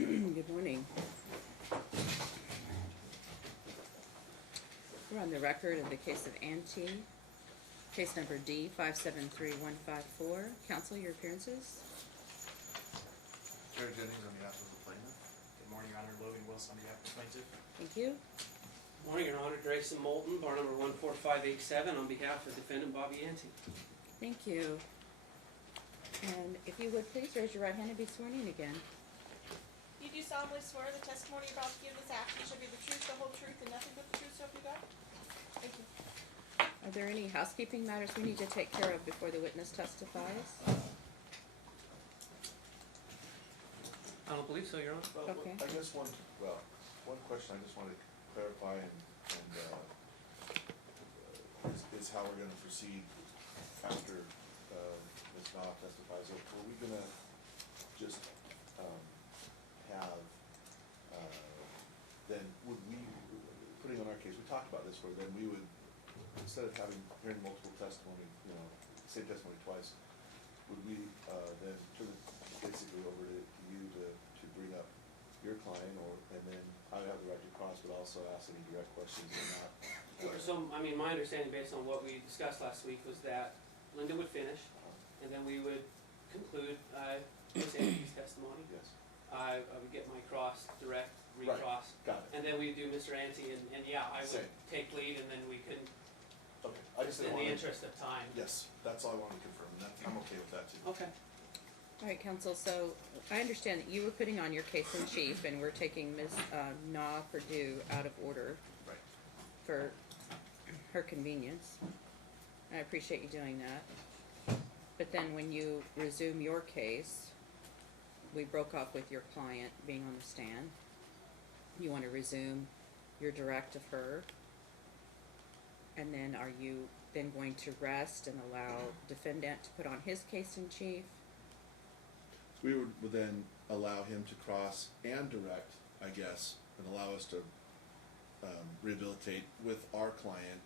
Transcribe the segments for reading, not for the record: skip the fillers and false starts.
Good morning. We're on the record of the case of Ante, case number D 573154. Counsel, your appearances. Jared Jennings on behalf of the plaintiff. Good morning, Your Honor. Logan Wilson on behalf of the plaintiff. Thank you. Morning, Your Honor. Grayson Moulton, bar number 14587, on behalf of defendant Bobby Ante. Thank you. And if you would please raise your right hand and be sworn in again. You do solemnly swear the testimony you're about to give this afternoon shall be the truth, the whole truth, and nothing but the truth, so help you God? Thank you. Are there any housekeeping matters we need to take care of before the witness testifies? I don't believe so, Your Honor. Well, Okay. I guess one question I just wanted to clarify is how we're gonna proceed after, Ms. Knopf testifies. Were we gonna just, have, then would we, putting on our case, we talked about this, where then we would, instead of hearing multiple testimony, same testimony twice, would we, then turn it basically over to you to bring up your client, and then I would have the right to cross, but also ask any direct questions or not? So, I mean, my understanding based on what we discussed last week was that Linda would finish, and then we would conclude Ms. Ante's testimony. Yes. I would get my cross, direct, recross. Right. Got it. And then we'd do Mr. Ante, and yeah, I would Same. take lead, and then we could, Okay, I just in didn't the want interest of time. Yes, that's all I wanted to confirm, and I'm okay with that too. Okay. All right, counsel, so I understand that you were putting on your case in chief, and we're taking Ms. Na Purdue out of order Right. for her convenience. I appreciate you doing that. But then when you resume your case, we broke off with your client being on the stand. You want to resume your direct of her? And then are you then going to rest and allow defendant to put on his case in chief? We would then allow him to cross and direct, I guess, and allow us to rehabilitate with our client,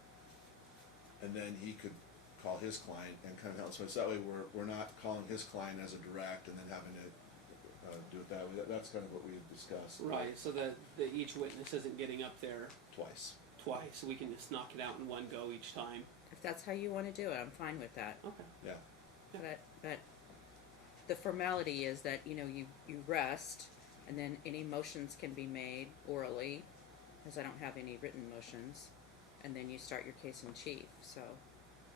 and then he could call his client and kind of help. So that way we're not calling his client as a direct and then having to do it that way. That's kind of what we had discussed. Right, so that each witness isn't getting up there Twice. twice, so we can just knock it out in one go each time. If that's how you want to do it, I'm fine with that. Okay. Yeah. But the formality is that, you rest, and then any motions can be made orally, as I don't have any written motions, and then you start your case in chief. So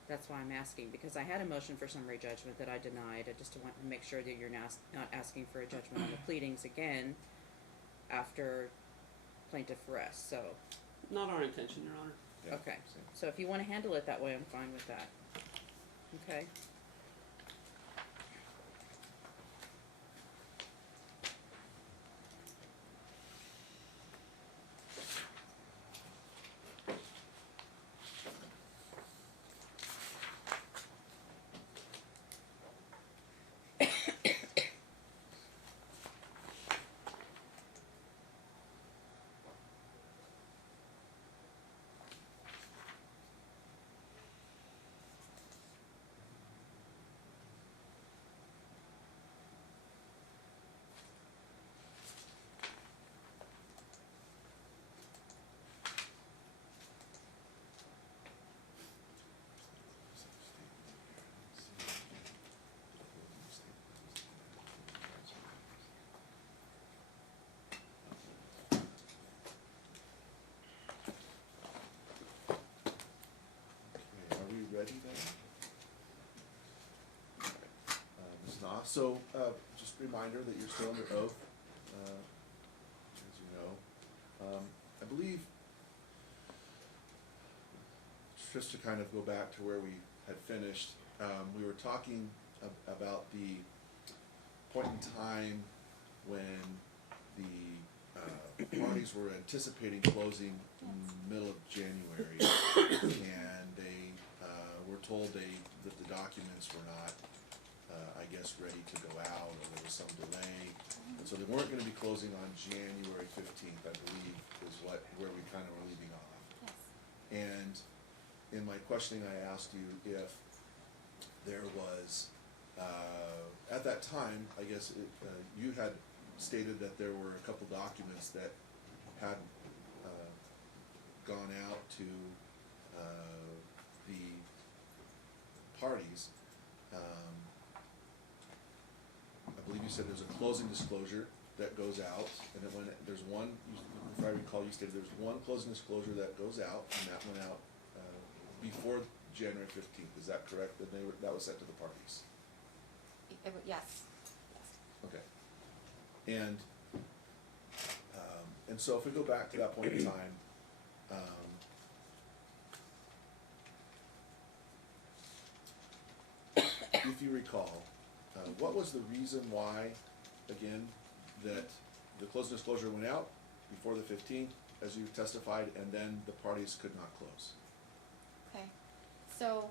that's why I'm asking, because I had a motion for summary judgment that I denied. I just want to make sure that you're not asking for a judgment on the pleadings again after plaintiff rests. So, Not our intention, Your Honor. Yeah. okay. Same. So if you want to handle it that way, I'm fine with that. Okay. Ready then? Ms. Knopf, so just a reminder that you're still under oath, as you know. I believe, just to kind of go back to where we had finished, we were talking about the point in time when the parties were anticipating closing in the middle of January, and they were told that the documents were not, I guess, ready to go out, or there was some delay, and so they weren't going to be closing on January 15th, I believe, is where we kind of were leaving off. Yes. And in my questioning, I asked you if there was, at that time, I guess you had stated that there were a couple documents that had gone out to the parties. I believe you said there's a closing disclosure that goes out, and then there's one, if I recall, you stated there's one closing disclosure that goes out, and that went out before January 15th. Is that correct? That that was sent to the parties. Yes. Okay. And so if we go back to that point in time, if you recall, what was the reason why, again, that the closing disclosure went out before the 15th, as you testified, and then the parties could not close? Okay. So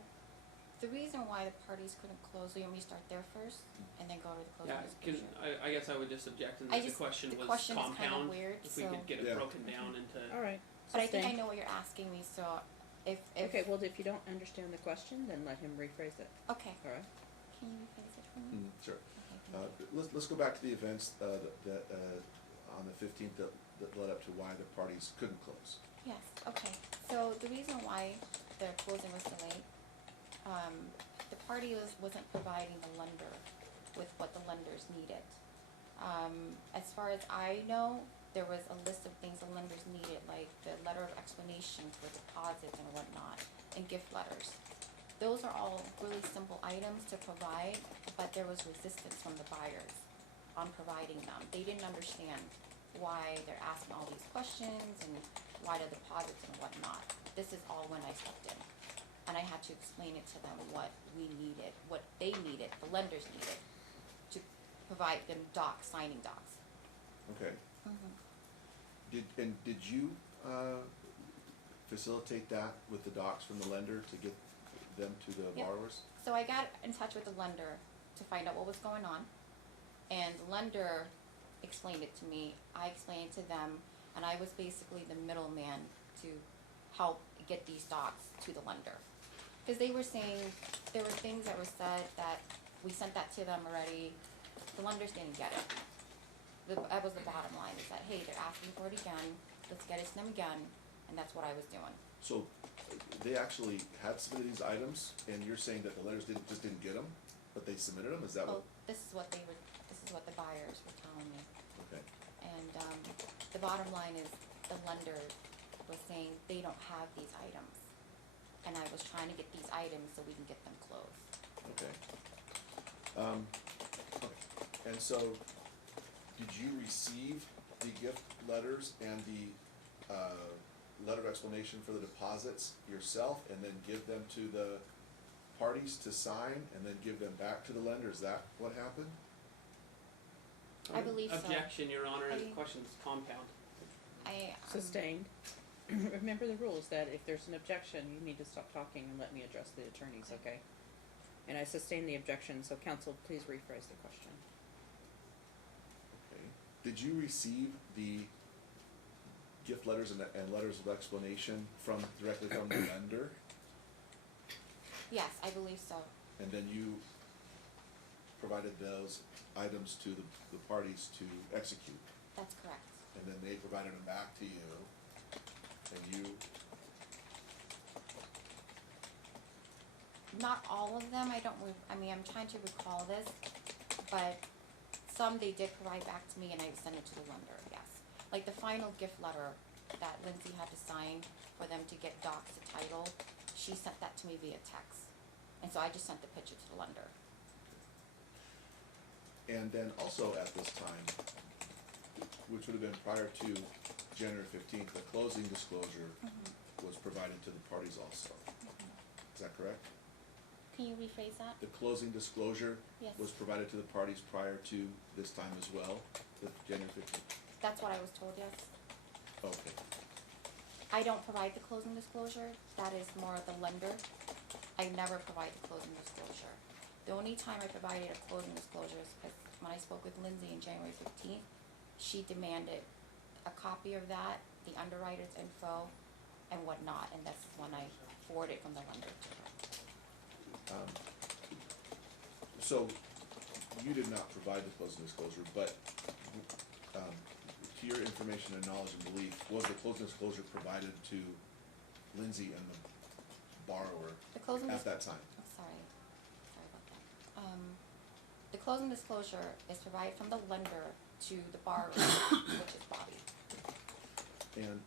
the reason why the parties couldn't close, so you want me to start there first and then go to the closing Yeah, disclosure? I guess I would just object in I that the just- question the was question is kinda compound. weird, If we so- could get it Yeah. broken down into. All right. But I think I sustain. know what you're asking me, so if Okay, well, if you don't understand the question, then let him rephrase it. okay. All right. Can you rephrase it for me? Sure. Okay, thank you. Let's go back to the events that on the 15th that led up to why the parties couldn't close. Yes, okay. So the reason why the closing was delayed, the party wasn't providing the lender with what the lenders needed. As far as I know, there was a list of things the lenders needed, like the letter of explanation for deposits and whatnot, and gift letters. Those are all really simple items to provide, but there was resistance from the buyers on providing them. They didn't understand why they're asking all these questions and why the deposits and whatnot. This is all when I stepped in. And I had to explain it to them what we needed, what they needed, the lenders needed, to provide them signing docs. Okay. Did you facilitate that with the docs from the lender to get them to the Yep. borrowers? So I got in touch with the lender to find out what was going on, and the lender explained it to me, I explained it to them, and I was basically the middleman to help get these docs to the lender. Because they were saying, there were things that were said that we sent that to them already, the lenders didn't get it. That was the bottom line, is that, hey, they're asking for it again, let's get it to them again, and that's what I was doing. So they actually had submitted these items, and you're saying that the lenders just didn't get them, but they submitted them? Is that Well, what? this is what the buyers were telling me. Okay. And the bottom line is, the lender was saying they don't have these items. And I was trying to get these items so we can get them closed. Okay. Okay. And so, did you receive the gift letters and the letter of explanation for the deposits yourself, and then give them to the parties to sign, and then give them back to the lender? Is that what happened? I believe so. Objection, Your Honor, the I- question's compound. Sustained. Remember the rules, that if there's an objection, you need to stop talking and let me address the attorneys, okay? And I sustain the objection, so counsel, please rephrase the question. Okay. Did you receive the gift letters and letters of explanation directly from the lender, Yes, I believe so. and then you provided those items to the parties to execute, That's correct. and then they provided them back to you, and you, Not all of them, I'm trying to recall this, but some they did provide back to me and I sent it to the lender, yes. Like the final gift letter that Lindsay had to sign for them to get docs to title, she sent that to me via text. And so I just sent the picture to the lender. and then also at this time, which would have been prior to January 15th, the closing disclosure was provided to the parties also. Is that correct? Can you rephrase that? The closing disclosure Yes. was provided to the parties prior to this time as well, the January 15th? That's what I was told, yes. Okay. I don't provide the closing disclosure, that is more of the lender. I never provide the closing disclosure. The only time I provided a closing disclosure is because when I spoke with Lindsay on January 15th, she demanded a copy of that, the underwriter's info, and whatnot, and that's when I forwarded from the lender to her. So, you did not provide the closing disclosure, but to your information and knowledge and belief, was the closing disclosure provided to Lindsay and the borrower The closing at that time? Oh, sorry about that. The closing disclosure is provided from the lender to the borrower, which is Bobby. And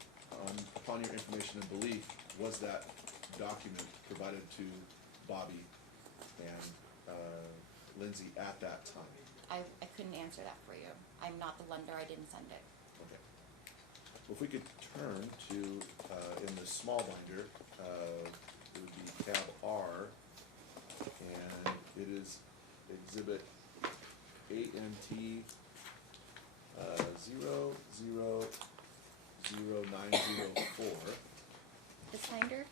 upon your information and belief, was that document provided to Bobby and Lindsay at that time? I couldn't answer that for you. I'm not the lender, I didn't send it. Okay. Well, if we could turn to, in the small binder, it would be tab R, and it is exhibit ANT 000904. This binder,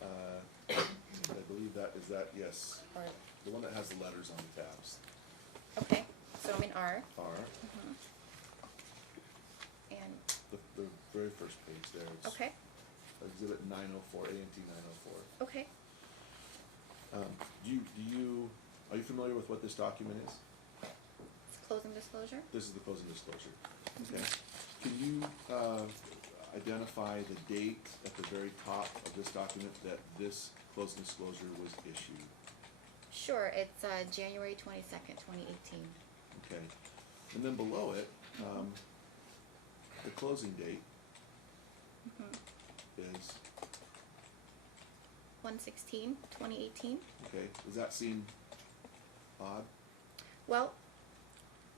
I believe that is that, yes, or, the one that has the letters on the tabs. okay, so I'm in R. R, And, the very first page there, it's okay, exhibit 904, ANT 904. okay. Are you familiar with what this document is? It's closing disclosure? This is the closing disclosure. Okay. Can you identify the date at the very top of this document that this closing disclosure was issued? Sure, it's January 22nd, 2018. Okay. And then below it, the closing date is, 1/16, 2018. okay, does that seem odd? Well,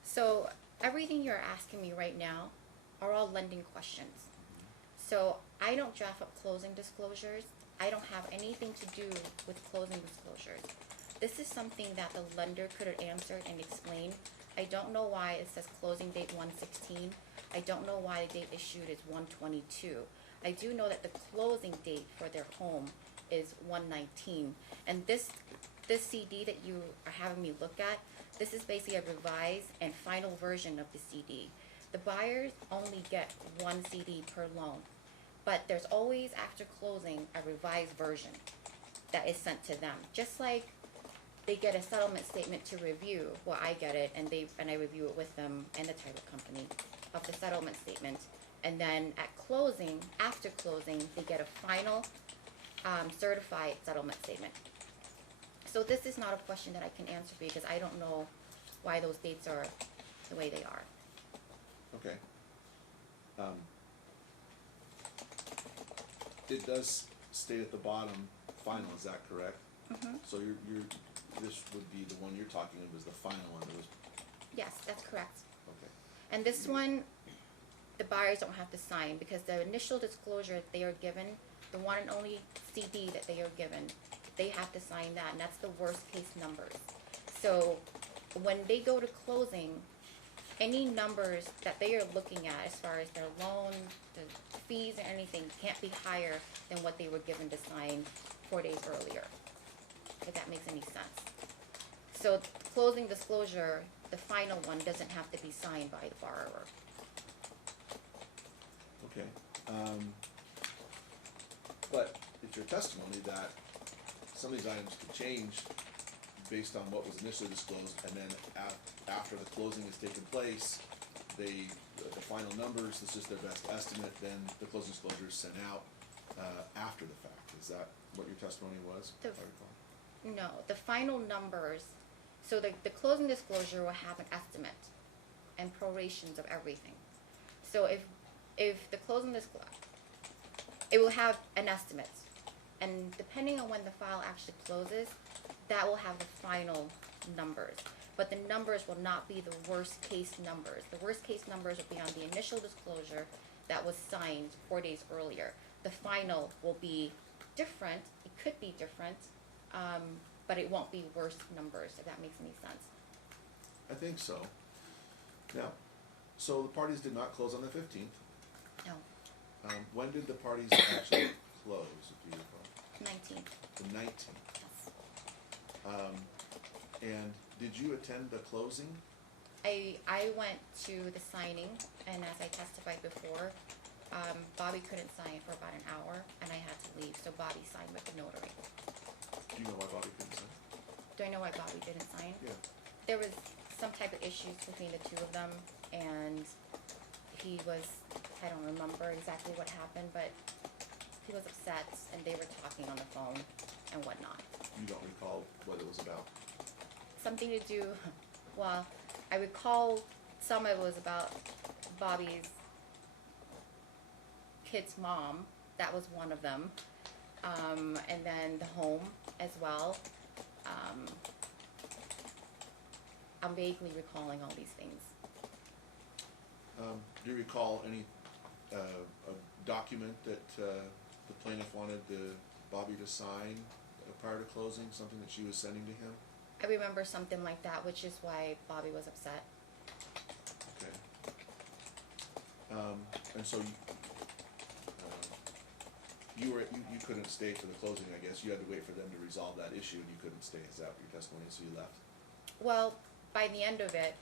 so everything you're asking me right now are all lending questions. So I don't draft up closing disclosures. I don't have anything to do with closing disclosures. This is something that the lender could have answered and explained. I don't know why it says closing date 1/16. I don't know why the date issued is 1/22. I do know that the closing date for their home is 1/19. And this CD that you are having me look at, this is basically a revised and final version of the CD. The buyers only get one CD per loan, but there's always, after closing, a revised version that is sent to them. Just like they get a settlement statement to review, well, I get it, and I review it with them and the title company of the settlement statement. And then at closing, after closing, they get a final certified settlement statement. So this is not a question that I can answer for you because I don't know why those dates are the way they are. Okay. It does state at the bottom, final, is that correct? So this would be the one you're talking of, is the final one, it was, Yes, that's correct. okay. And this one, the buyers don't have to sign because the initial disclosure that they are given, the one and only CD that they are given, they have to sign that, and that's the worst case numbers. So when they go to closing, any numbers that they are looking at as far as their loan, the fees and anything can't be higher than what they were given to sign 4 days earlier, if that makes any sense. So closing disclosure, the final one doesn't have to be signed by the borrower. Okay, but it's your testimony that some of these items could change based on what was initially disclosed, and then after the closing has taken place, the final numbers, this is their best estimate, then the closing disclosure is sent out after the fact. Is that what your testimony was? The- if I recall? No, the final numbers, so the closing disclosure will have an estimate and prorations of everything. So if the closing disclosure, it will have an estimate, and depending on when the file actually closes, that will have the final numbers. But the numbers will not be the worst case numbers. The worst case numbers will be on the initial disclosure that was signed 4 days earlier. The final will be different, it could be different, but it won't be worst numbers, if that makes any sense. I think so. Now, so the parties did not close on the 15th. No, When did the parties actually close, if you recall? 19th, The 19th. yes. And did you attend the closing? I went to the signing, and as I testified before, Bobby couldn't sign for about an hour, and I had to leave, so Bobby signed with the notary. Do you know why Bobby couldn't sign? Do I know why Bobby didn't sign? Yeah. There was some type of issues between the two of them, and he was, I don't remember exactly what happened, but he was upset, and they were talking on the phone and whatnot. You don't recall what it was about? Something to do, well, I recall some of it was about Bobby's kid's mom. That was one of them. And then the home as well. I'm vaguely recalling all these things. Do you recall any, a document that, the plaintiff wanted Bobby to sign prior to closing, something that she was sending to him? I remember something like that, which is why Bobby was upset. Okay. And so you couldn't stay for the closing, I guess. You had to wait for them to resolve that issue, and you couldn't stay. Is that what your testimony is? So you left? Well, by the end of it,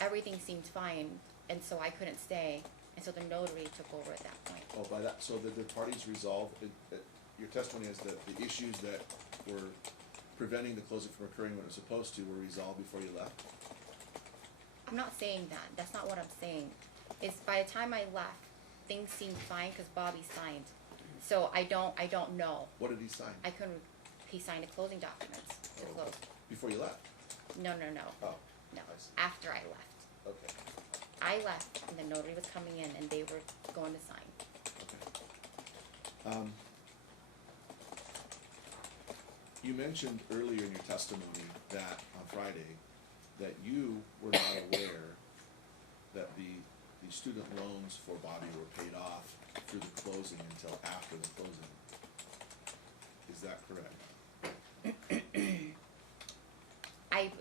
everything seemed fine, and so I couldn't stay, and so the notary took over at that point. Oh, by that, so the parties resolved, your testimony is that the issues that were preventing the closing from occurring when it was supposed to were resolved before you left? I'm not saying that. That's not what I'm saying. It's by the time I left, things seemed fine because Bobby signed. So I don't know. What did he sign? He signed the closing documents to Oh, close. before you left? No. Oh, No. I see. After I left. Okay, I left and the notary was coming in and they were going to sign. okay. You mentioned earlier in your testimony that, on Friday, that you were not aware that the student loans for Bobby were paid off through the closing until after the closing. Is that correct?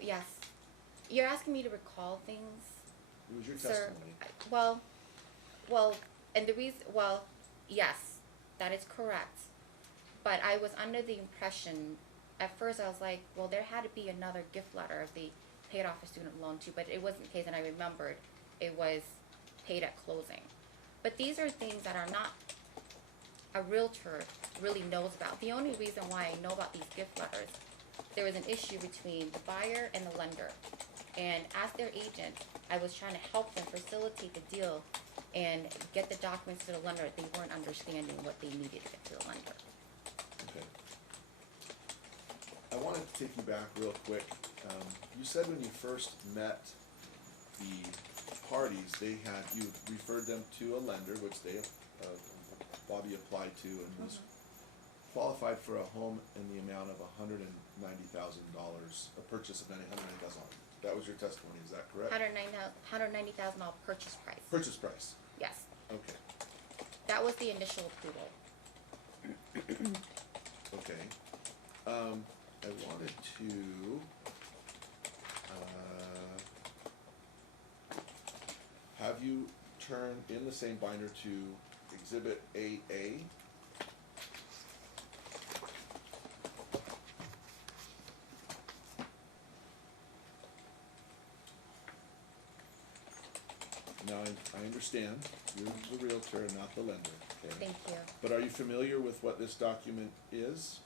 Yes. You're asking me to recall things? It was your Sir, testimony. yes, that is correct. But I was under the impression, at first I was like, well, there had to be another gift letter if they paid off a student loan too, but it wasn't the case, and I remembered it was paid at closing. But these are things that are not a realtor really knows about. The only reason why I know about these gift letters, there was an issue between the buyer and the lender. And as their agent, I was trying to help them facilitate the deal and get the documents to the lender. They weren't understanding what they needed to get to the lender. Okay. I wanted to take you back real quick. You said when you first met the parties, you referred them to a lender, which Bobby applied to and was qualified for a home in the amount of $190,000, a purchase of $190,000. That was your testimony, is that correct? $190,000 purchase price. Purchase price, Yes, okay, that was the initial approval. okay. I wanted to, have you turn in the same binder to Exhibit AA? Now, I understand, you're the realtor and not the lender, okay? Thank you. But are you familiar with what this document is?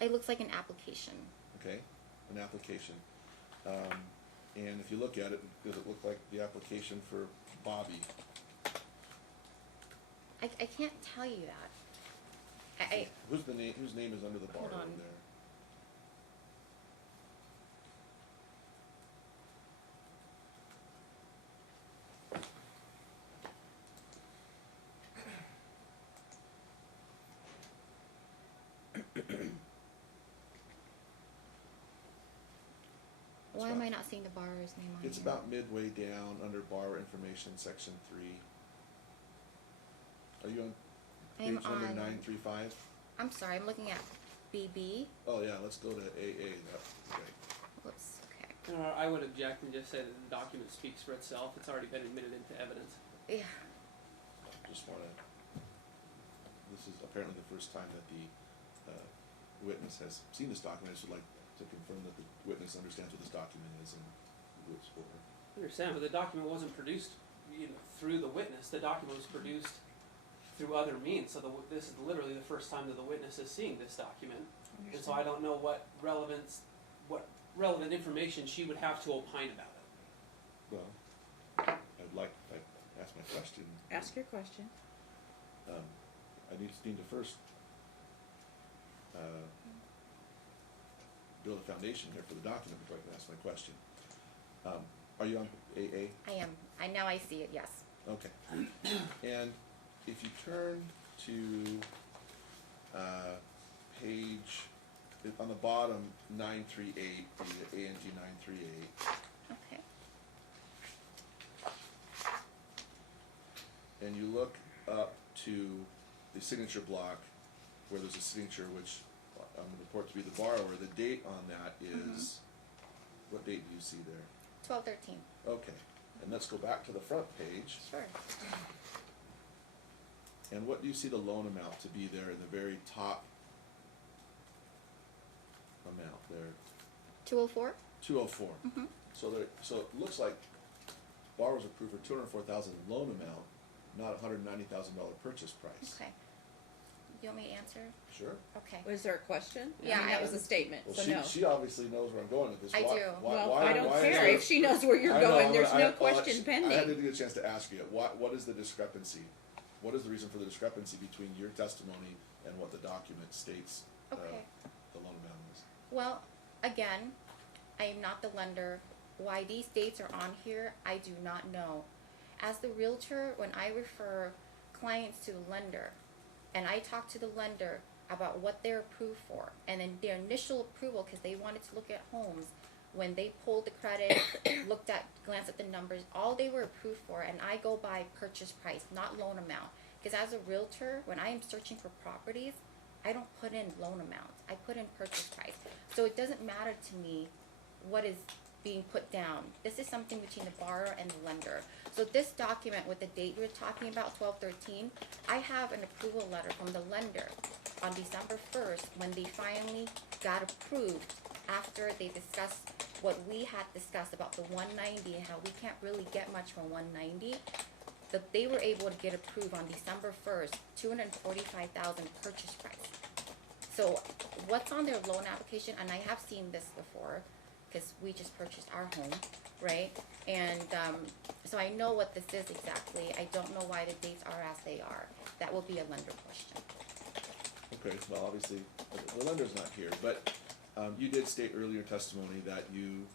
It looks like an application. Okay, an application. And if you look at it, does it look like the application for Bobby? I can't tell you that. Whose name is under the bar Hold on. over there? Why am I not seeing the borrower's name on It's here? about midway down under borrower information, section 3. Are you on I am page number on- 935? I'm sorry, I'm looking at BB. Oh yeah, let's go to AA, that's great. Whoops, okay. I would object and just say that the document speaks for itself. It's already been admitted into evidence. Yeah, Just wanna, this is apparently the first time that the witness has seen this document. I just would like to confirm that the witness understands what this document is and who it's for. I understand, but the document wasn't produced, through the witness. The document was produced through other means. So this is literally the first time that the witness is seeing this document. And so I don't know what relevance, what relevant information, she would have to opine about it. Well, I'd ask my question. Ask your question. I need to first build a foundation here for the document before I can ask my question. Are you on AA? I am. Now I see it, yes. Okay. And if you turn to page, on the bottom, 938, the ANG 938, Okay. and you look up to the signature block where there's a signature which I'm going to report to be the borrower, the date on that is, what date do you see there? 12/13. Okay, and let's go back to the front page. Sure. And what do you see the loan amount to be there in the very top amount there? 204. 204. Mhm. So it looks like borrowers approved for $204,000 loan amount, not $190,000 purchase price. Okay. You want me to answer? Sure. Okay. Was there a question? Yeah, I mean, that I- was a statement, Well, so she, no. she obviously knows where I'm going with this. I Why- do. Why, Well, I don't why is care there- if she knows where you're I know, going, there's no well, question I pending. had to get a chance to ask you, what is the discrepancy? What is the reason for the discrepancy between your testimony and what the document states Okay. the loan amount is? Well, again, I am not the lender. Why these dates are on here, I do not know. As the realtor, when I refer clients to the lender, and I talk to the lender about what they're approved for, and then their initial approval, because they wanted to look at homes, when they pulled the credit, glanced at the numbers, all they were approved for, and I go by purchase price, not loan amount. Because as a realtor, when I am searching for properties, I don't put in loan amounts. I put in purchase price. So it doesn't matter to me what is being put down. This is something between the borrower and the lender. So this document with the date you're talking about, 12/13, I have an approval letter from the lender on December 1st when they finally got approved after they discussed what we had discussed about the 190 and how we can't really get much from 190. That they were able to get approved on December 1st, 245,000 purchase price. So what's on their loan application, and I have seen this before, because we just purchased our home, right? And so I know what this is exactly. I don't know why the dates are as they are. That will be a lender question. Okay, well, obviously, the lender's not here, but you did state earlier in testimony that you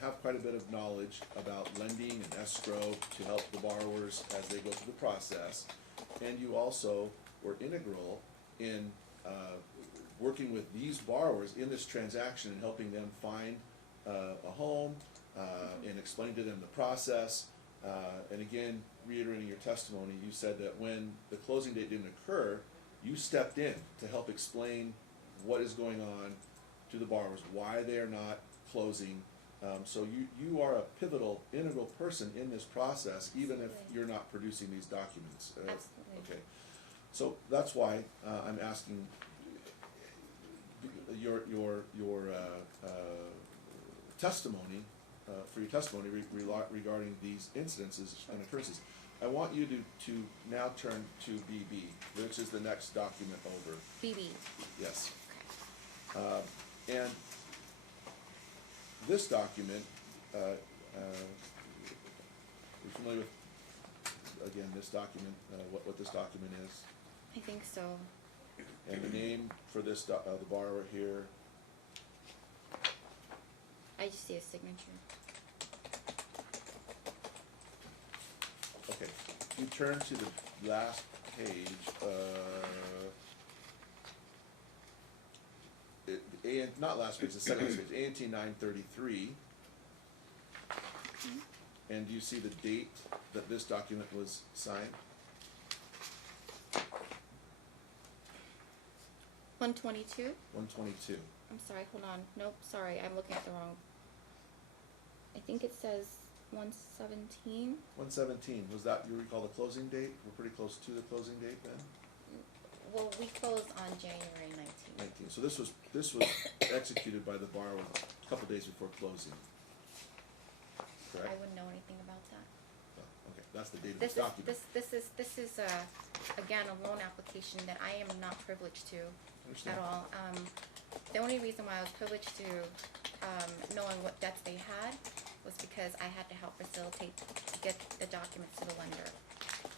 have quite a bit of knowledge about lending and escrow to help the borrowers as they go through the process. And you also were integral in working with these borrowers in this transaction and helping them find a home and explain to them the process. And again, reiterating your testimony, you said that when the closing date didn't occur, you stepped in to help explain what is going on to the borrowers, why they are not closing. So you are a pivotal, integral person in this process, even if Absolutely. you're not producing these documents. Absolutely. Okay, so that's why I'm asking your testimony for your testimony regarding these incidences and occurrences. I want you to now turn to BB, which is the next document over. BB. Yes. And this document, you're familiar with, again, this document, what this document is, I think so. and the name for this, the borrower here, I just see a signature. okay. You turn to the last page, not last page, the second page, ANT 933. And do you see the date that this document was signed? 122. 122. I'm sorry, hold on. Nope, sorry, I'm looking at the wrong. I think it says 117. 117, was that, you recall the closing date? We're pretty close to the closing date then? Well, we closed on January 19th. 19. So this was executed by the borrower a couple days before closing. I Correct? wouldn't know anything about that. Oh, okay, that's the date of This this is document. this is again a loan application that I am not privileged to Understand? at all. The only reason why I was privileged to knowing what debts they had was because I had to help facilitate to get the documents to the lender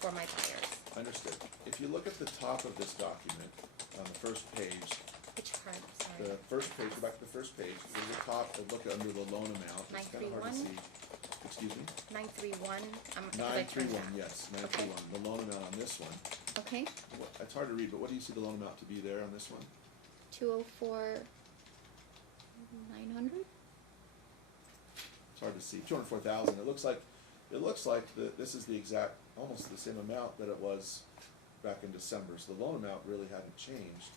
for my buyers. Understood. If you look at the top of this document, on the first page, Which part, the sorry? first page, go back to the first page, there's a top, look under the loan amount, it's kinda hard to 931? see. Excuse me? 931, Nine three one, yes, nine three one, the loan amount on this one. Okay, It's hard to read, but what do you see the loan amount to be there on this one? 204, 900? It's hard to see, 204,000, it looks like this is the exact, almost the same amount that it was back in December, so the loan amount really hadn't changed.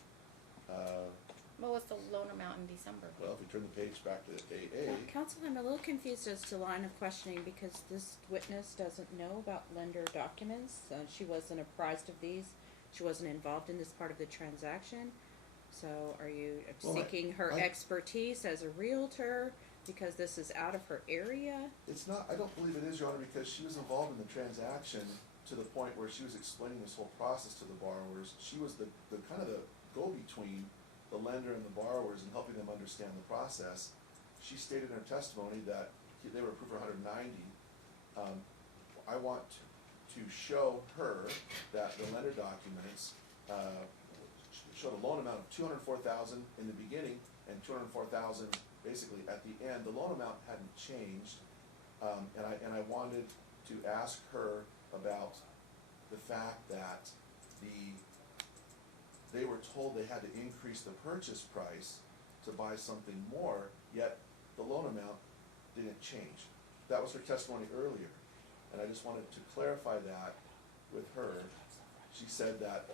What was the loan amount in December? Well, if we turn the page back to AA, Counsel, I'm a little confused as to line of questioning because this witness doesn't know about lender documents. She wasn't apprised of these. She wasn't involved in this part of the transaction. So are you Well, seeking her I- expertise as a realtor because this is out of her area? it's not, I don't believe it is, Your Honor, because she was involved in the transaction to the point where she was explaining this whole process to the borrowers. She was the kind of the go-between the lender and the borrowers and helping them understand the process. She stated in her testimony that they were approved for 190. I want to show her that the lender documents showed a loan amount of 204,000 in the beginning and 204,000 basically at the end. The loan amount hadn't changed, and I wanted to ask her about the fact that they were told they had to increase the purchase price to buy something more, yet the loan amount didn't change. That was her testimony earlier, and I just wanted to clarify that with her. She said that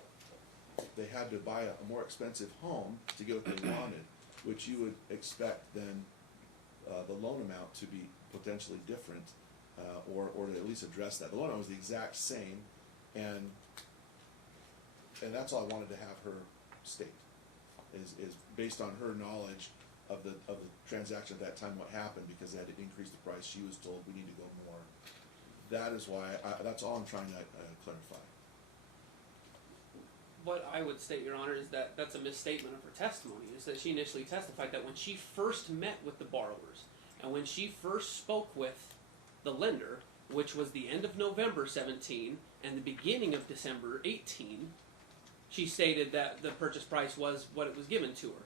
they had to buy a more expensive home to get what they wanted, which you would expect then the loan amount to be potentially different, or to at least address that. The loan amount was the exact same, and that's all I wanted to have her state, is based on her knowledge of the transaction at that time, what happened, because they had to increase the price, she was told we need to go more. That is why, that's all I'm trying to clarify. What I would state, Your Honor, is that that's a misstatement of her testimony, is that she initially testified that when she first met with the borrowers, and when she first spoke with the lender, which was the end of November 17 and the beginning of December 18, she stated that the purchase price was what it was given to her.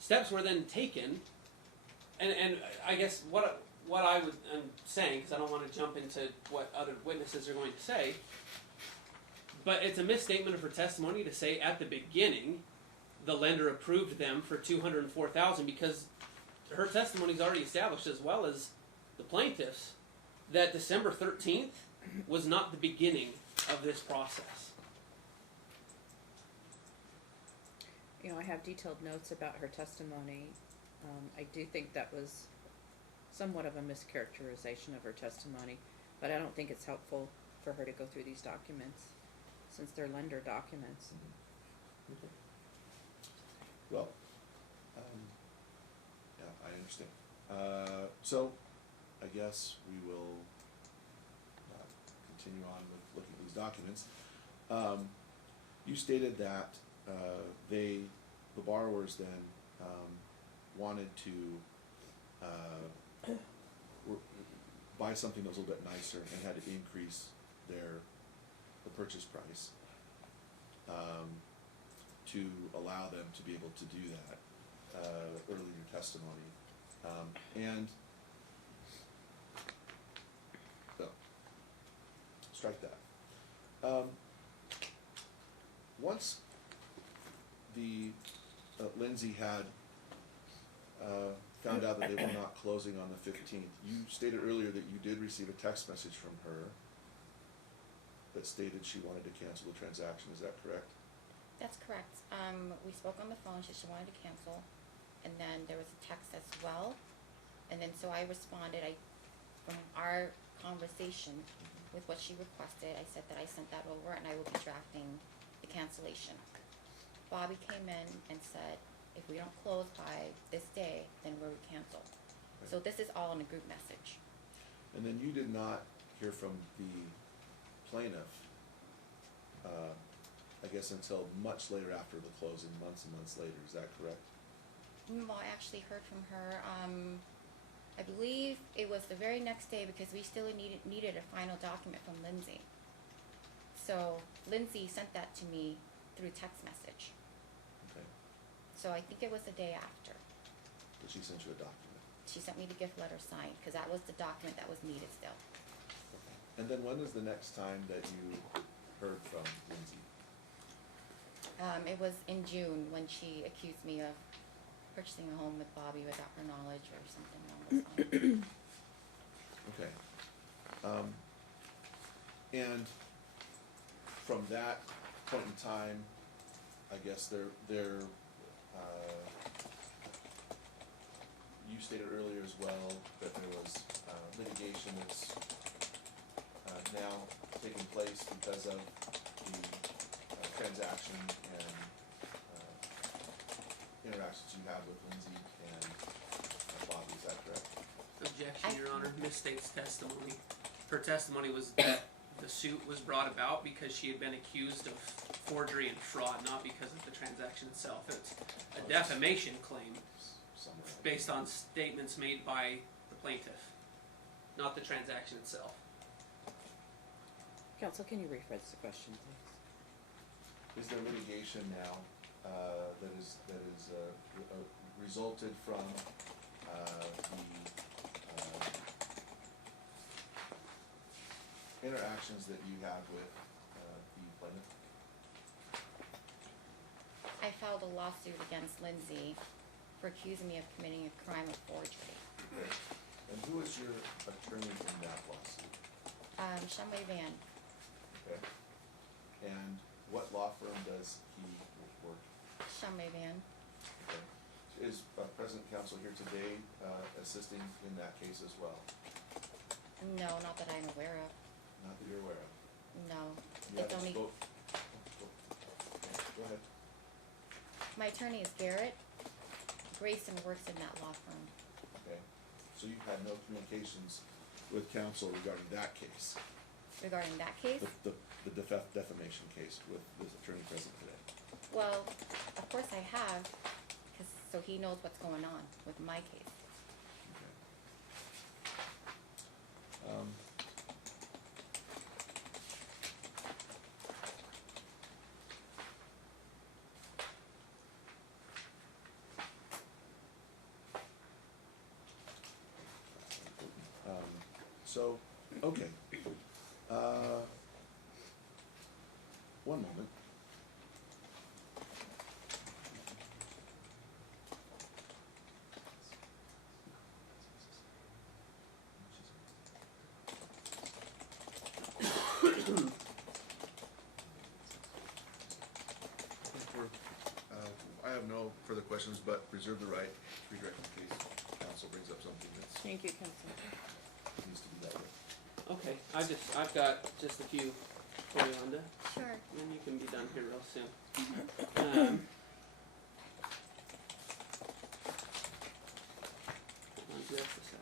Steps were then taken, and I guess what I'm saying, because I don't want to jump into what other witnesses are going to say, but it's a misstatement of her testimony to say at the beginning the lender approved them for $204,000, because her testimony's already established, as well as the plaintiff's, that December 13th was not the beginning of this process. You know, I have detailed notes about her testimony. I do think that was somewhat of a mischaracterization of her testimony, but I don't think it's helpful for her to go through these documents, since they're lender documents. Okay. Well, yeah, I understand. So, I guess we will continue on with looking at these documents. You stated that the borrowers then wanted to buy something that was a little bit nicer and had to increase the purchase price to allow them to be able to do that early in your testimony. And so, strike that. Once the Lindsay had found out that they were not closing on the 15th, you stated earlier that you did receive a text message from her that stated she wanted to cancel the transaction. Is that correct? That's correct. We spoke on the phone, she wanted to cancel, and then there was a text as well. And then so I responded, from our conversation with what she requested, I said that I sent that over and I will be drafting the cancellation. Bobby came in and said, if we don't close by this day, then we'll cancel. Right. So this is all in a group message. And then you did not hear from the plaintiff, I guess, until much later after the closing, months and months later. Is that correct? No, I actually heard from her. I believe it was the very next day because we still needed a final document from Lindsay. So Lindsay sent that to me through text message. Okay, So I think it was the day after. but she sent you a document. She sent me the gift letter signed because that was the document that was needed still. And then when was the next time that you heard from Lindsay? It was in June when she accused me of purchasing a home with Bobby without her knowledge or something along those lines. Okay. And from that point in time, I guess you stated earlier as well that there was litigation that's now taking place because of the transaction and interactions you had with Lindsay and Bobby, is that correct? Objection, Your Honor, misstates testimony. Her testimony was that the suit was brought about because she had been accused of forgery and fraud, not because of the transaction itself. It's a defamation claim Somewhere. based on statements made by the plaintiff, not the transaction itself. Counsel, can you rephrase the question, please? Is there litigation now that is resulted from the interactions that you had with the plaintiff? I filed a lawsuit against Lindsay for accusing me of committing a crime of forgery. Okay. And who is your attorney in that lawsuit? Shumway Van. Okay. And what law firm does he work? Shumway Van. Okay. Is present counsel here today assisting in that case as well? No, not that I'm aware of. Not that you're aware of? No. You It's haven't only, spoke? Okay, go ahead. my attorney is Garrett. Grayson works in that law firm. Okay, so you've had no communications with counsel regarding that case? Regarding that case, The defamation case with this attorney present today? well, of course I have, so he knows what's going on with my case. Okay. So, okay. One moment. I have no further questions, but reserve the right to redirect the case. Counsel brings up something that Thank you, Counsel. needs to be dealt with. Okay, I've got just a few for you, Linda, Sure. and you can be done here real soon. Hold on just a sec.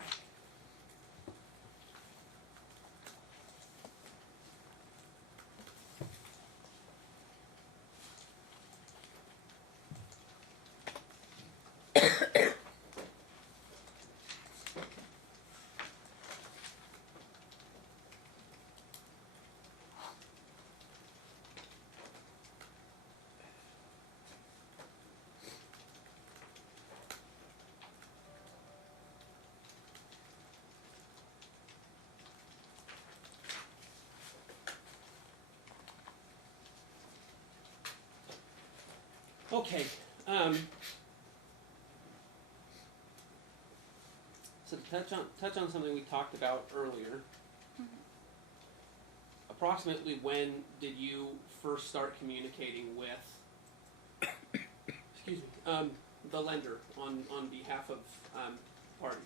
Okay, so to touch on something we talked about earlier. Approximately when did you first start communicating with, excuse me, the lender on behalf of parties?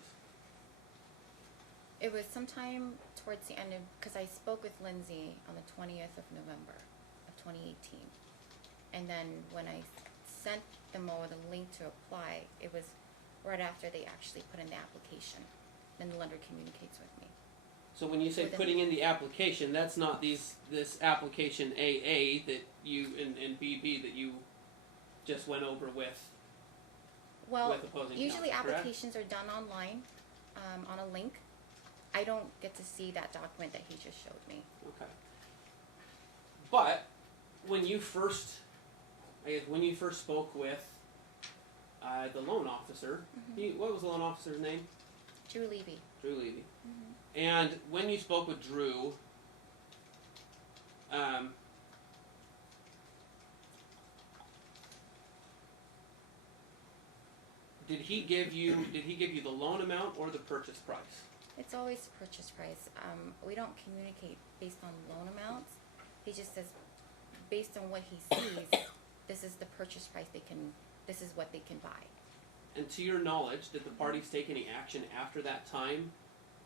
It was sometime towards the end of, because I spoke with Lindsay on the 20th of November of 2018. And then when I sent them over the link to apply, it was right after they actually put in the application. Then the lender communicates with me. So when you say Within- putting in the application, that's not this application AA that you and BB that you just went over with Well, with opposing usually counsel, correct? applications are done online, on a link. I don't get to see that document that he just showed me. Okay. But when you first, when you first spoke with the loan officer, what was the loan officer's name? Drew Levy. Drew Levy. Mhm. And when you spoke with Drew, did he give you the loan amount or the purchase price? It's always the purchase price. We don't communicate based on loan amounts. He just says, based on what he sees, this is the purchase price this is what they can buy. And to your knowledge, did the parties take any action after that time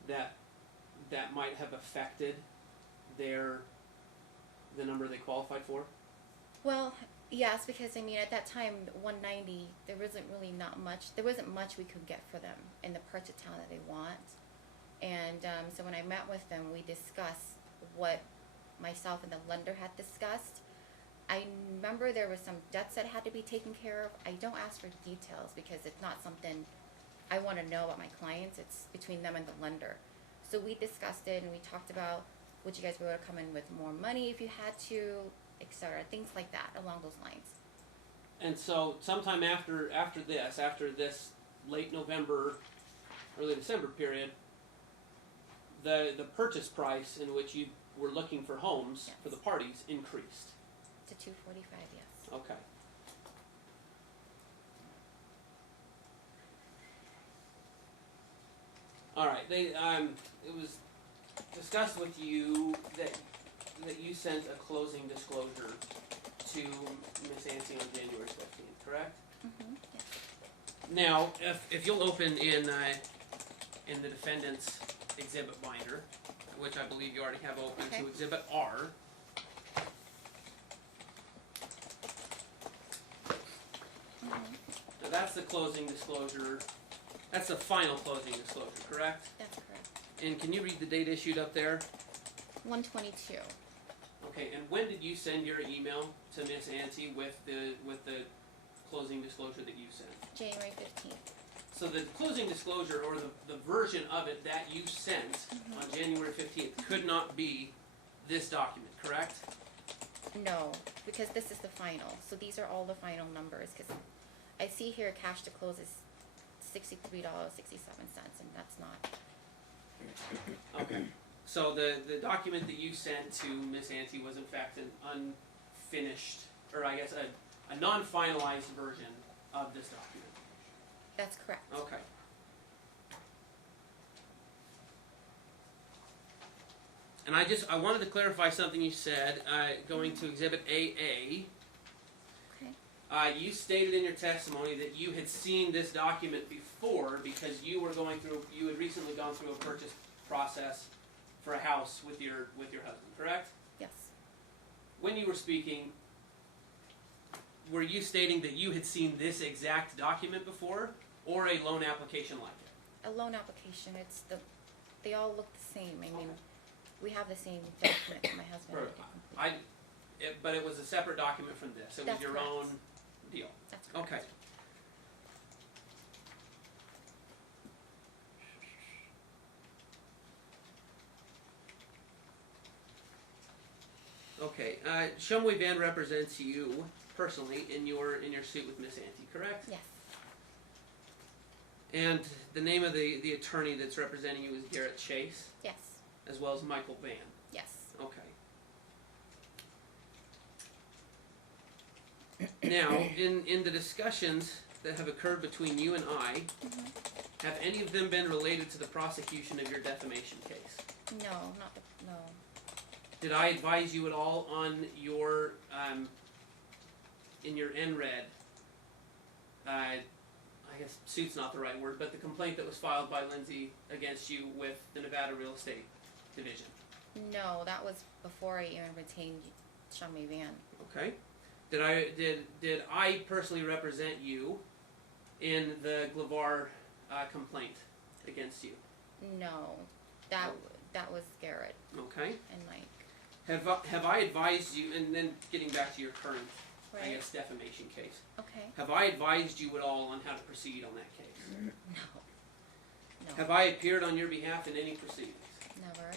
that might have affected the number they qualified for? Well, yes, because I mean, at that time, 190, there wasn't much we could get for them in the parts of town that they want. And so when I met with them, we discussed what myself and the lender had discussed. I remember there was some debts that had to be taken care of. I don't ask for details because it's not something I want to know about my clients. It's between them and the lender. So we discussed it and we talked about, would you guys be able to come in with more money if you had to, etc. Things like that along those lines. And so sometime after this late November, early December period, the purchase price in which you were looking for homes for the parties increased. To 245, yes. Okay. All right. It was discussed with you that you sent a closing disclosure to Miss Anstey on January 15th, correct? Mm-hmm. Yes. Now, if you'll open in the defendant's exhibit binder, which I believe you already have open, Okay. to Exhibit R. Now that's the closing disclosure. That's the final closing disclosure, correct? That's correct. And can you read the date issued up there? 122. Okay. And when did you send your email to Miss Ante with the closing disclosure that you sent? January 15th. So the closing disclosure, or the version of it that you sent on January 15th, could not be this document, correct? No, because this is the final. So these are all the final numbers. Because I see here cash to close is $63.67, and that's not. Okay. So the document that you sent to Miss Ante was in fact an unfinished, or I guess a non-finalized version of this document. That's correct. Okay. And I wanted to clarify something you said, going to Exhibit AA. Okay. You stated in your testimony that you had seen this document before because you had recently gone through a purchase process for a house with your husband, correct? Yes. When you were speaking, were you stating that you had seen this exact document before, or a loan application like it? A loan application. They all look the same. I mean, we have the same document that my husband had to complete. But it was a separate document from this. It was That's your correct. own deal. That's correct. Okay. Okay. Shumway Van represents you personally in your suit with Miss Ante, correct? Yes. And the name of the attorney that's representing you is Garrett Chase, Yes. as well as Michael Van. Yes. Okay. Now, in the discussions that have occurred between you and I, have any of them been related to the prosecution of your defamation case? No, no. Did I advise you at all on your, in your NRED, I guess suit's not the right word, but the complaint that was filed by Lindsay against you with the Nevada Real Estate Division? No, that was before I even retained Shumway Van. Okay. Did I personally represent you in the Glavar complaint against you? No, that was Garrett Okay. and Mike. Have I advised you, and then getting back to your current I Right. guess, defamation case. Okay. Have I advised you at all on how to proceed on that case? No. Have I appeared on your behalf in any proceedings? Never.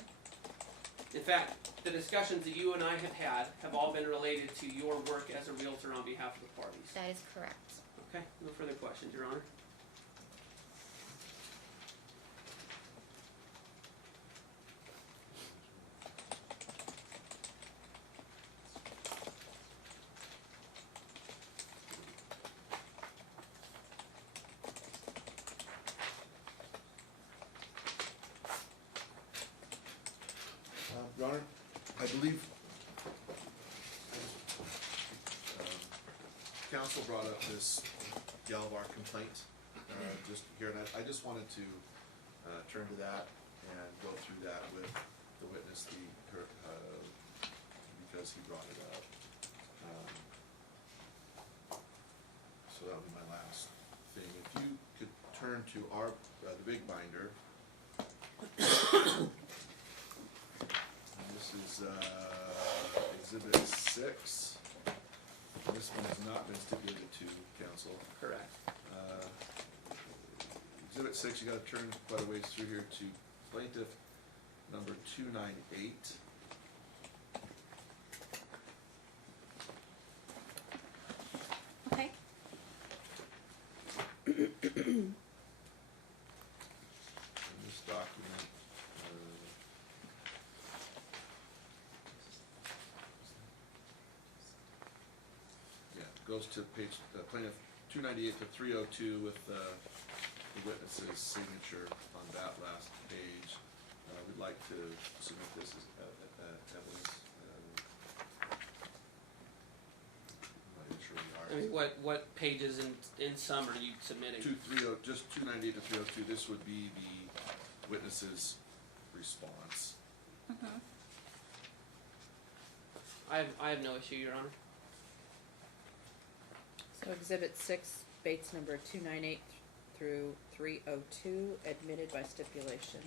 In fact, the discussions that you and I have had have all been related to your work as a realtor on behalf of the parties. That is correct. Okay, no further questions, Your Honor. Your Honor, I believe counsel brought up this Galvar complaint just here, and I just wanted to turn to that and go through that with the witness, because he brought it up. So that'll be my last thing. If you could turn to our the big binder. This is Exhibit 6. This one has not been stipulated to counsel. Correct. Exhibit 6, you gotta turn quite a ways through here to plaintiff number 298. Okay. In this document, yeah, it goes to page, plaintiff 298 to 302 with the witness's signature on that last page. We'd like to submit this as evidence. I'm not even sure we are. I mean, what pages in sum are you submitting? Just 298 to 302, this would be the witness's response. Mm-hmm. I have no issue, Your Honor. So Exhibit 6, Bates number 298 through 302, admitted by stipulation.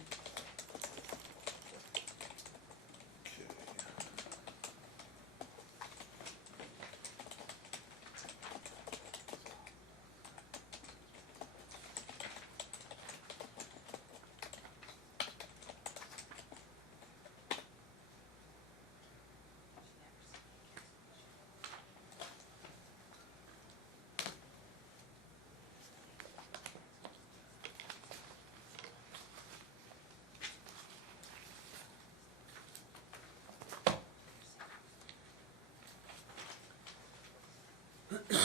Okay.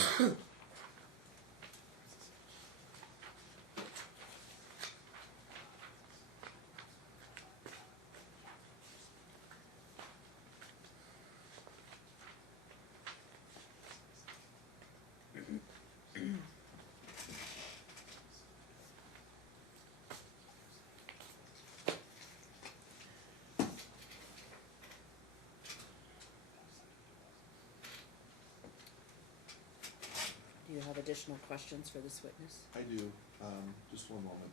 Do you have additional questions for this witness? I do. Just one moment.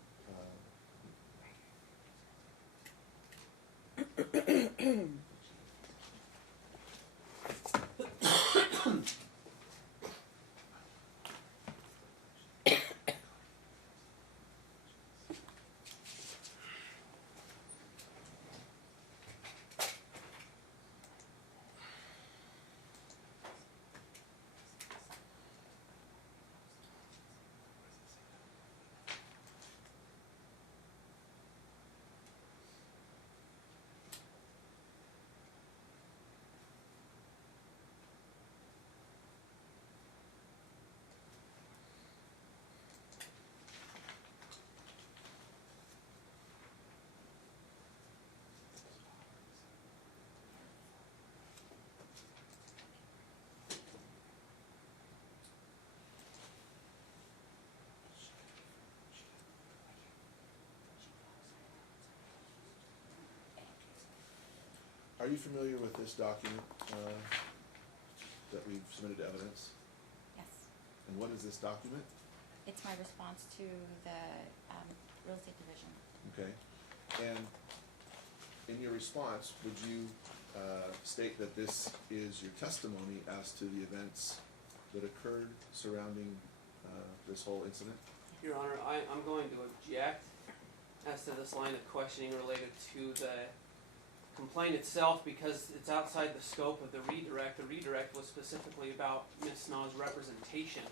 Are you familiar with this document that we've submitted to evidence? Yes. And what is this document? It's my response to the real estate division. Okay. And in your response, would you state that this is your testimony as to the events that occurred surrounding, this whole incident? Your Honor, I'm going to object as to this line of questioning related to the complaint itself because it's outside the scope of the redirect. The redirect was specifically about Ms. Snaw's representation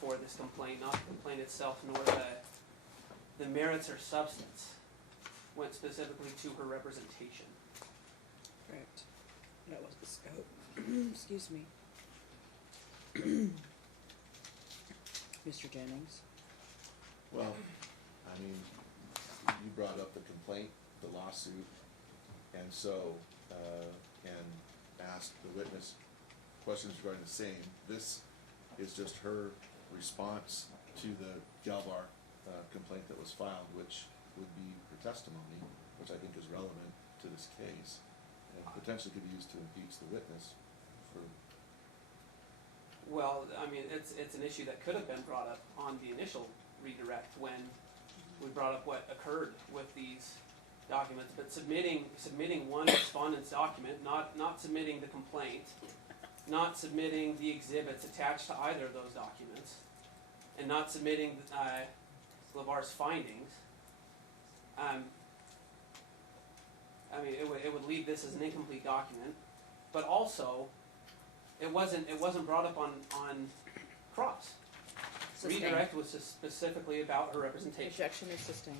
for this complaint, not the complaint itself, nor the merits or substance. Went specifically to her representation. Correct. That was the scope. Excuse me. Mr. Jennings? Well, I mean, you brought up the complaint, the lawsuit, and so, and asked the witness questions regarding the same. This is just her response to the Galvar, complaint that was filed, which would be her testimony, which I think is relevant to this case, and potentially could be used to impeach the witness for. Well, I mean, it's an issue that could have been brought up on the initial redirect when we brought up what occurred with these documents, but submitting one respondent's document, not submitting the complaint, not submitting the exhibits attached to either of those documents, and not submitting LeVar's findings. I mean, it would leave this as an incomplete document, but also it wasn't brought up on cross. Sustained. Redirect was just specifically about her representation. Objection is sustained.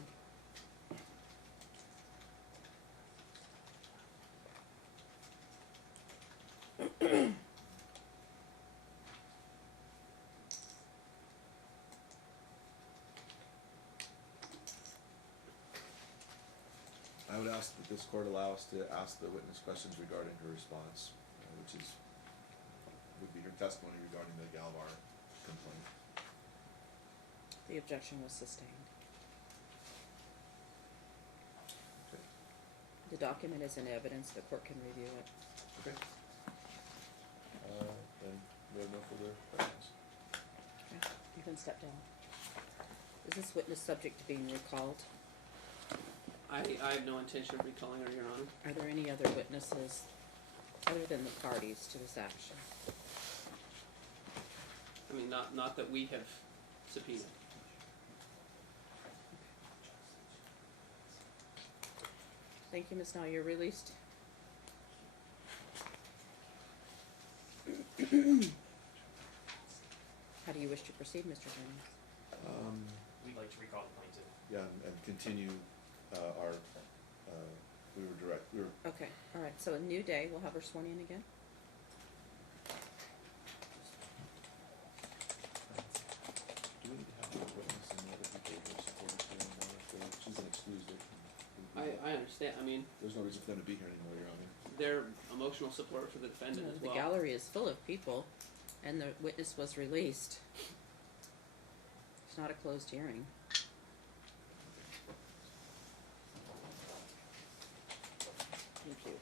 I would ask that this court allow us to ask the witness questions regarding her response, which would be her testimony regarding the Galvar complaint. The objection was sustained. Okay. The document is in evidence, the court can review it. Okay. Then we have no further questions. Okay, you can step down. Is this witness subject to being recalled? I have no intention of recalling her, Your Honor. Are there any other witnesses other than the parties to this action? I mean, not that we have subpoenaed. Thank you, Ms. Now, you're released. How do you wish to proceed, Mr. Jennings? We'd like to recall the plaintiff. Yeah, and continue, our, we were Okay, all right, so a new day, we'll have her sworn in again? do we need to have a witness and the other people who are supported here anymore? She's an excused victim. I understand. I mean, There's no reason for them to be here anymore, Your Honor. their emotional support for the defendant as The well. gallery is full of people, and the witness was released. It's not a closed hearing. Thank you.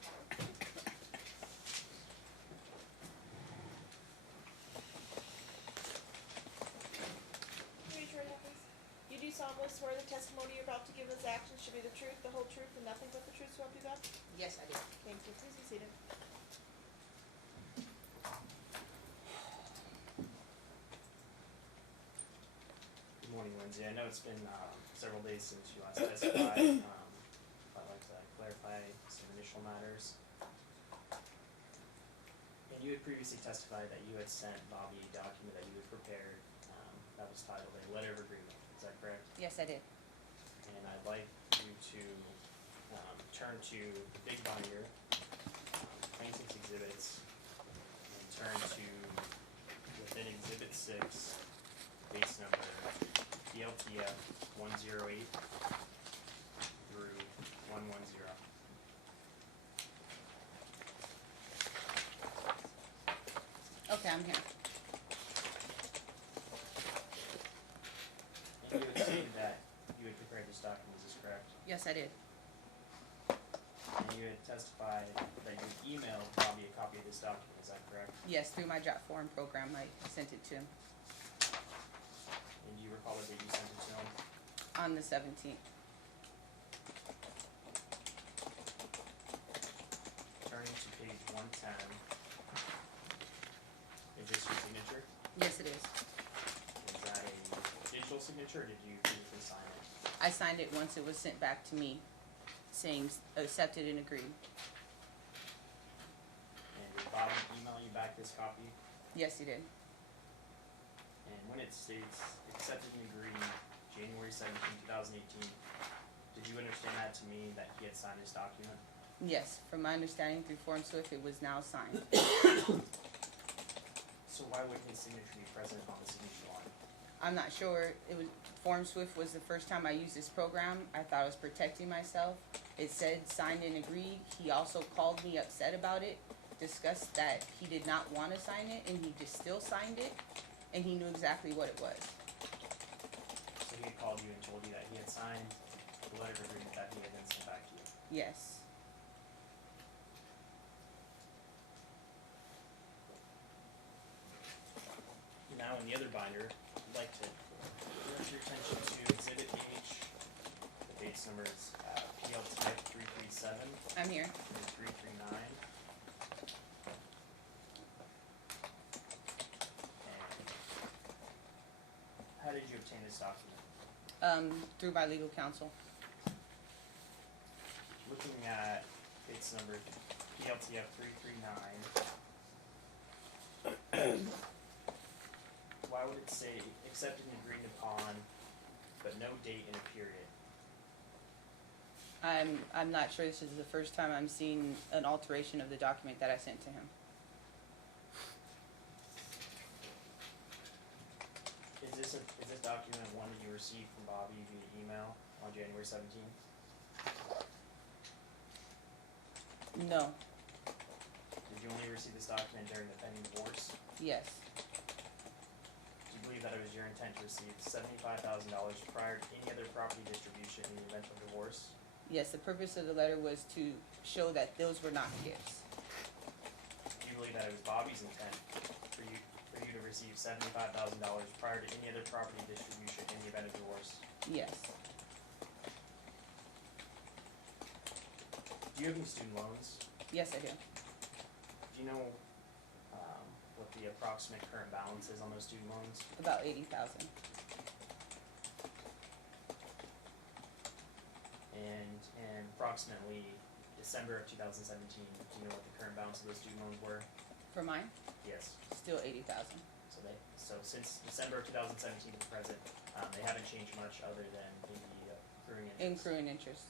Read your hand, please. You do solemnly swear the testimony you're about to give this action should be the truth, the whole truth, and nothing but the truth, so help you God? Yes, I do. Thank you. Please be seated. Good morning, Lindsay. I know it's been several days since you last testified. I'd like to clarify some initial matters. And you had previously testified that you had sent Bobby a document that you had prepared that was titled a letter of agreement. Is that correct? Yes, I did. And I'd like you to turn to the big binder, plaintiff's exhibits, and turn to within exhibit 6, base number DLTF 108 through 110. Okay, I'm here. And you had stated that you had prepared this document, is this correct? Yes, I did. And you had testified that you emailed Bobby a copy of this document, is that correct? Yes, through my job forum program, I sent it to him And do you recall the date you sent it to him? on the 17th. Turning to page 110. Is this your signature? signature, or did you physically sign it? I signed it once it was sent back to me, saying accepted and agreed. And did Bob email you back this copy? Yes, he did. And when it states accepted and agreed January 17, 2018, did you understand that to mean that he had signed this document? Yes, from my understanding through Form Swift, it was now signed. So why wouldn't his signature be present on the signature line? I'm not sure. It was Form Swift was the first time I used this program. I thought I was protecting myself. It said signed and agreed. He also called me upset about it, discussed that he did not want to sign it, and he just still signed it, and he knew exactly what it was. So he had called you and told you that he had signed the letter of agreement that he had then sent back to you. Yes. Now in the other binder, I'd like to direct your attention to Exhibit H. The base number is PL type 337 I'm here. and 339. And how did you obtain this document? Through my legal counsel. Looking at case number PLTF 339, why would it say accepted and agreed upon, but no date in a period? I'm not sure. This is the first time I'm seeing an alteration of the document that I sent to him. Is this document one that you received from Bobby via email on January 17th? No. Did you only receive this document during the pending divorce? Yes. Do you believe that it was your intent to receive $75,000 prior to any other property distribution in the event of divorce? Yes, the purpose of the letter was to show that those were not gifts. Do you believe that it was Bobby's intent for you to receive $75,000 prior to any other property distribution in the event of divorce? Yes. Do you have any student loans? Yes, I do. Do you know what the approximate current balance is on those student loans? About 80,000. And in approximately December of 2017, do you know what the current balance of those student loans were? For mine, Yes. still 80,000. So since December of 2017 to present, they haven't changed much other than the accruing interest. Accruing interest.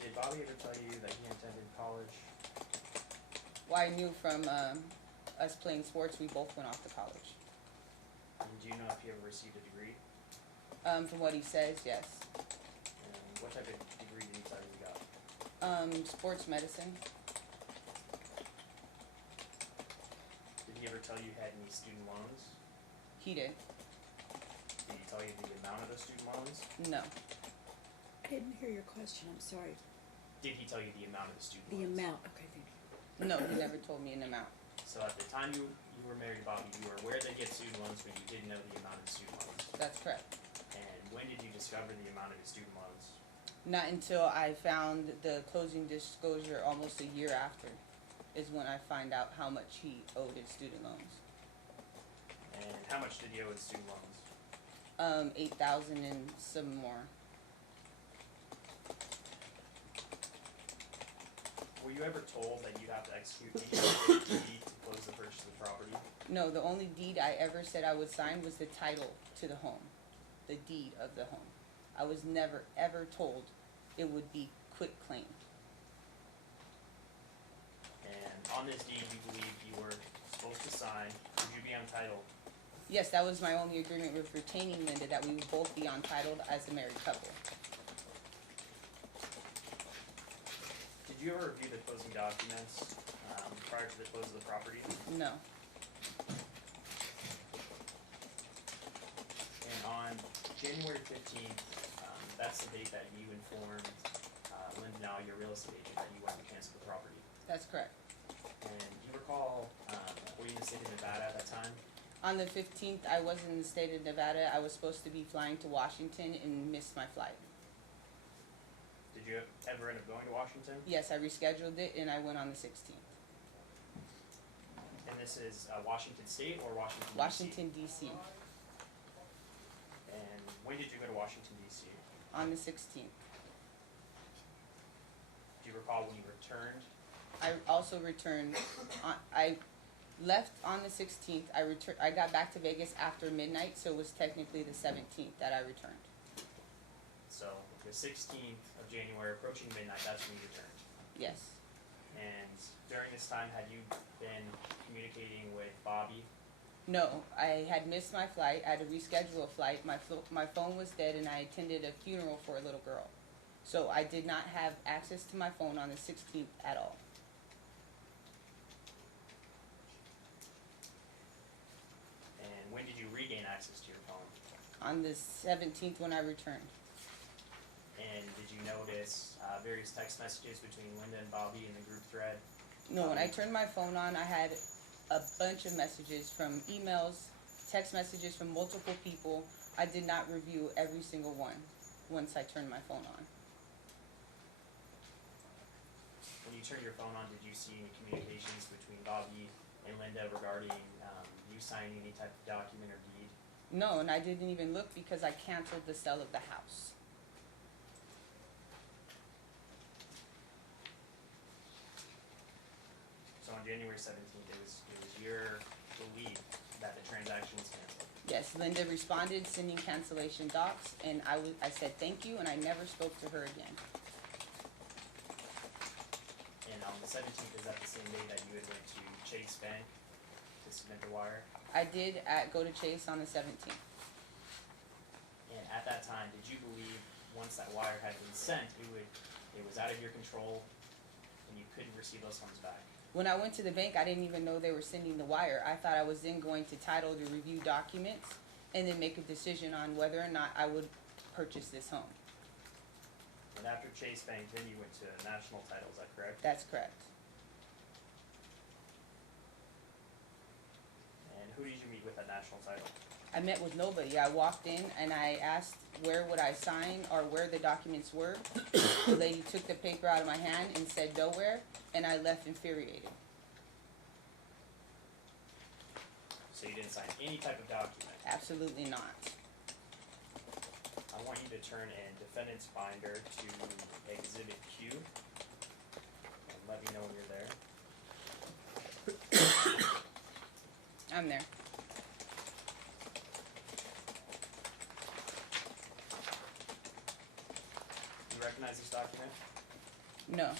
Did Bobby ever tell you that he attended college? Well, I knew from us playing sports, we both went off to college. And do you know if he ever received a degree? From what he says, yes. And what type of degree did he tell you he got? Sports medicine. Did he ever tell you he had any student loans? He did. Did he tell you the amount of those student loans? No. I didn't hear your question, I'm sorry. Did he tell you the amount of the student The loans? amount, okay, thank you. No, he never told me an amount. So at the time you were married to Bobby, you were aware they get student loans, but you didn't know the amount of the student loans. That's correct. And when did you discover the amount of his student loans? Not until I found the closing disclosure almost a year after is when I find out how much he owed in student loans. And how much did he owe in student loans? 8,000 and some more. Were you ever told that you have to execute any deed to close the purchase of the property? No, the only deed I ever said I would sign was the title to the home. The deed of the home. I was never ever told it would be quit claim. And on this deed, you believe you were supposed to sign, would you be entitled? Yes, that was my only agreement with retaining Linda, that we would both be untitled as a married couple. Did you ever review the closing documents prior to the close of the property? No. And on January 15th, that's the date that you informed Linda, now your real estate agent, that you wanted to cancel the property. That's correct. And do you recall, were you in the state of Nevada at that time? On the 15th, I was in the state of Nevada. I was supposed to be flying to Washington and missed my flight. Did you ever end up going to Washington? Yes, I rescheduled it and I went on the 16th. And this is Washington State or Washington DC? Washington DC, And when did you go to Washington DC? on the 16th. Do you recall when you returned? I also returned, I left on the 16th, I got back to Vegas after midnight, so it was technically the 17th that I returned. So the 16th of January, approaching midnight, that's when you returned. Yes. And during this time, had you been communicating with Bobby? No, I had missed my flight. I had to reschedule a flight. My phone was dead, and I attended a funeral for a little girl. So I did not have access to my phone on the 16th at all. And when did you regain access to your phone? On the 17th when I returned. And did you notice various text messages between Linda and Bobby in the group thread? No, when I turned my phone on, I had a bunch of messages from emails, text messages from multiple people. I did not review every single one once I turned my phone on. When you turned your phone on, did you see any communications between Bobby and Linda regarding you signing any type of document or deed? No, and I didn't even look because I canceled the sale of the house. So on January 17th, it was your belief that the transaction was canceled. Yes, Linda responded sending cancellation docs, and I said thank you, and I never spoke to her again. And on the 17th, is that the same day that you had went to Chase Bank to submit the wire? I did go to Chase on the 17th. And at that time, did you believe once that wire had been sent, it was out of your control and you couldn't receive those funds back? When I went to the bank, I didn't even know they were sending the wire. I thought I was then going to title to review documents and then make a decision on whether or not I would purchase this home. And after Chase Bank, then you went to National Title, is that correct? That's correct. And who did you meet with at National Title? I met with nobody. I walked in and I asked where would I sign or where the documents were. The lady took the paper out of my hand and said nowhere, and I left infuriated. So you didn't sign any type of document. Absolutely not. I want you to turn in defendant's binder to Exhibit Q. And let me know when you're there. I'm there. Do you recognize this document? No.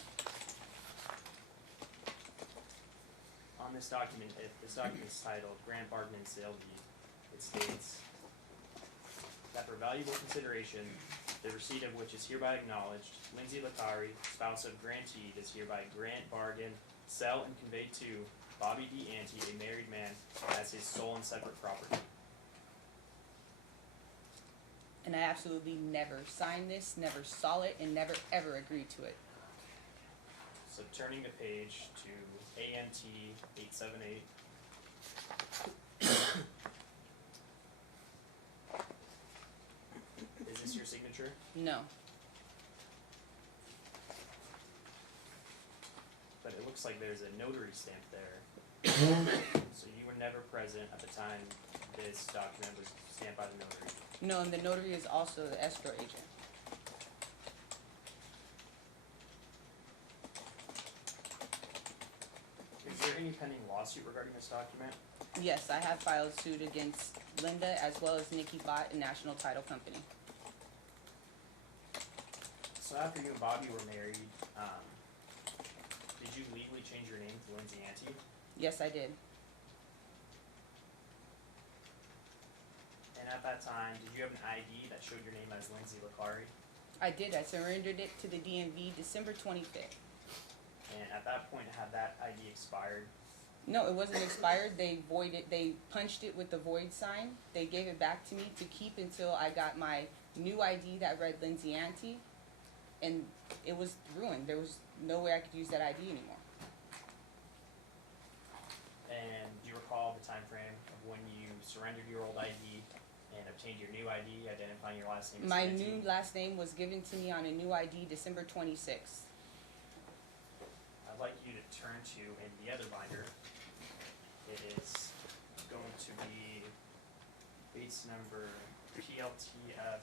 On this document, this document is titled Grant Bargain and Sale Deed. It states that for valuable consideration, the receipt of which is hereby acknowledged, Lindsay Latari, spouse of grantee, does hereby grant, bargain, sell, and convey to Bobby D. Ante, a married man, as his sole and separate property. And I absolutely never signed this, never saw it, and never ever agreed to it. So turning the page to ANT 878. Is this your signature? No. But it looks like there's a notary stamp there. So you were never present at the time this document was stamped by the notary. No, and the notary is also the escrow agent. Is there any pending lawsuit regarding this document? Yes, I have filed suit against Linda as well as Nikki Bott and National Title Company. So after you and Bobby were married, did you legally change your name to Lindsay Ante? Yes, I did. And at that time, did you have an ID that showed your name as Lindsay Latari? I did. I surrendered it to the DMV December 25th. And at that point, had that ID expired? No, it wasn't expired. They punched it with the void sign. They gave it back to me to keep until I got my new ID that read Lindsay Ante, and it was ruined. There was no way I could use that ID anymore. And do you recall the time frame of when you surrendered your old ID and obtained your new ID, identifying your last name as My Ante? new last name was given to me on a new ID December 26th. I'd like you to turn to, in the other binder, It is going to be case number PLTF